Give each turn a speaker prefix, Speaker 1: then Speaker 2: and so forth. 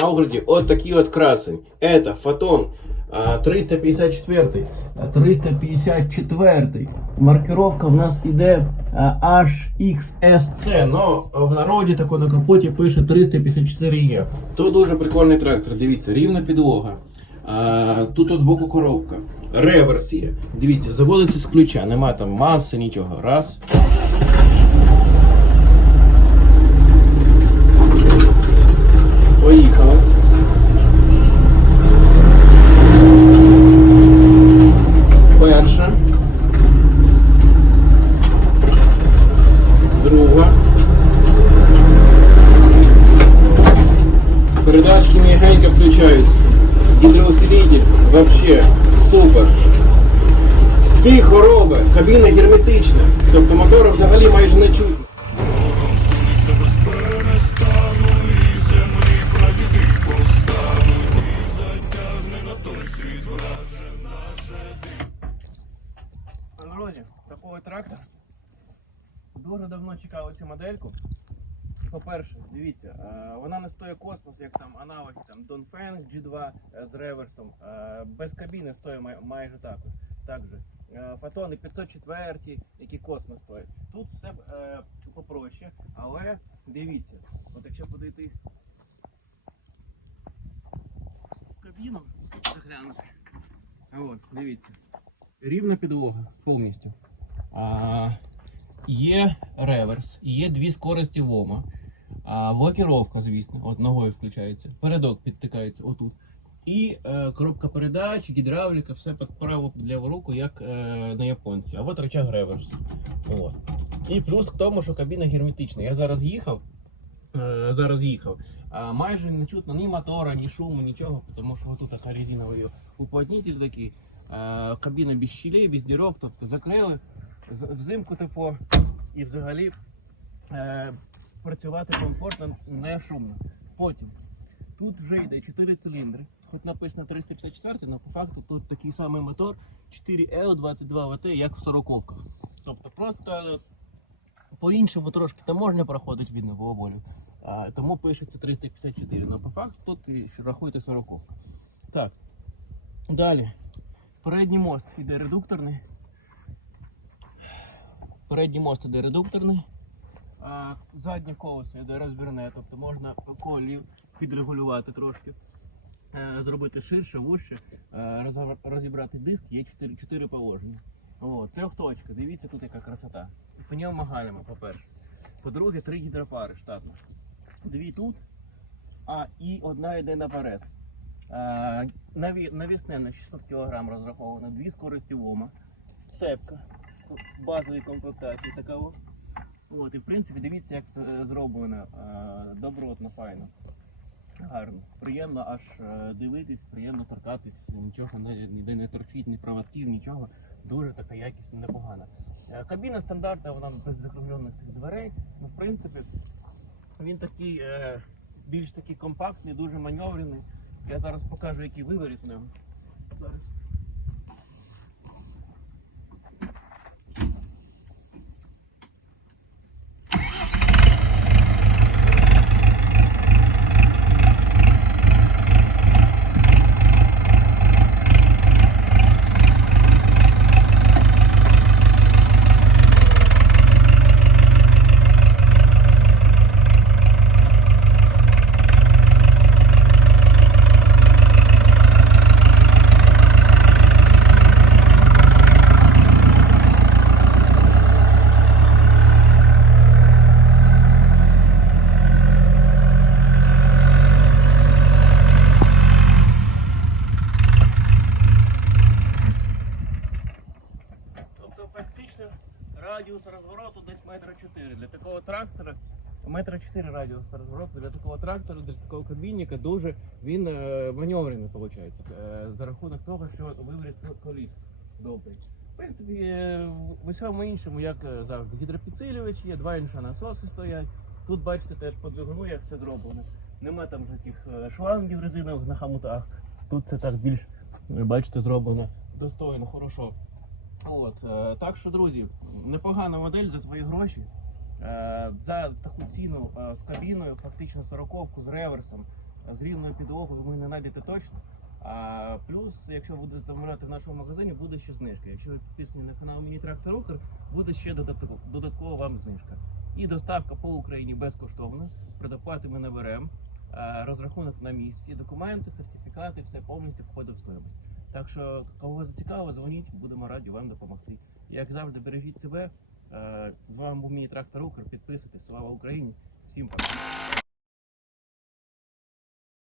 Speaker 1: на огляді от такий от красень. Это фотон 354. 354. Маркировка в нас іде HXSC, но в народі тако на капоті пише 354E. Тут дуже прикольний трактор, дивіться, рівна підлога. А, тут от збоку коробка. Реверс є. Дивіться, заводиться з ключа, нема там маси, нічого. Раз. Вообще супер. Тихо робить, кабіна герметична. Тобто мотора взагалі майже не чутно. Друзі, такий трактор. Дуже давно чекали цю модельку. По-перше, дивіться, е, вона не стоїть космос, як там аналоги там Dongfeng G2 е, з реверсом. Е, Без кабіни стоїть майже так. так Фотони 504, які космос стоять. Тут все попроще, але дивіться, от якщо подійти кабіну, заглянути. От, дивіться. Рівна підлога повністю. А, є реверс, є дві скорості лома. А, блокіровка, звісно, от ногою включається. Передок підтикається отут. І е, коробка передач, гідравліка, все під праву ліву руку, як е, на японці. А от рычаг реверсу. От. І плюс к тому, що кабіна герметична. Я зараз їхав. Е, зараз їхав. А майже не чутно ні мотора, ні шуму, нічого, тому що тут така резиновий уплотнитель такий. Е, кабіна без щілей, без дірок, тобто закрили взимку тепло і взагалі е, працювати комфортно, не шумно. Потім тут вже йде 4 циліндри, хоч написано 354, але по факту тут такий самий мотор 4L 22 ВТ, як в 40-ках. Тобто просто по-іншому трошки таможня проходить від нового а, тому пишеться 354, але по факту тут рахуйте 40 Так. Далі. Передній мост іде редукторний. Передній мост іде редукторний. Заднє колесо йде розбірне, тобто можна колів підрегулювати трошки. е, Зробити ширше, вужче, е, розібрати диск, є 4, 4 положення. О, трьохточка, дивіться тут яка красота. Пневмогальма, по-перше. По-друге, три гідропари штатно. Дві тут, а і одна йде наперед. Е, Навісне на 600 кг розраховано, дві скорості лома, сцепка в базовій комплектації така. От, і в принципі дивіться, як це зроблено е, добротно, файно. Гарно. Приємно аж е, дивитись, приємно торкатись, нічого ніде не торчить, ні проводків, нічого. Дуже така якісна, непогана. Е, Кабіна стандартна, вона без закруглених тих дверей. Ну, в принципі, він такий більш такий компактний, дуже маневрений. Я зараз покажу, який виворіт в ньому. Зараз. Тобто фактично радіус розвороту десь метра чотири. Для такого трактора метра чотири радіус розвороту для такого трактора, для такого кабінника дуже він е, маневрений виходить. Е, за рахунок того, що виворіт коліс добрий. В принципі, е, в усьому іншому, як завжди, гідропідсилювач є, два інші насоси стоять. Тут бачите теж по двигуну, як все зроблено. Нема там вже тих шлангів резинових на хамутах. Тут це так більш, бачите, зроблено достойно, хорошо. От, е, так що, друзі, непогана модель за свої гроші. Е, за таку ціну е, з кабіною, фактично 40 з реверсом. з рівною підлогою ви не знайдете точно. А плюс, якщо будете замовляти в нашому магазині, буде ще знижка. Якщо ви підписані на канал Міні Трактор Рукер, буде ще додатково, вам знижка. І доставка по Україні безкоштовна. Предоплати ми не беремо. Розрахунок на місці, документи, сертифікати, все повністю входить в стоїмость. Так що, кого зацікаво, дзвоніть, будемо раді вам допомогти. Як завжди, бережіть себе. Е, З вами був мій Трактор Укр. Підписуйтесь. Слава Україні! Всім пока!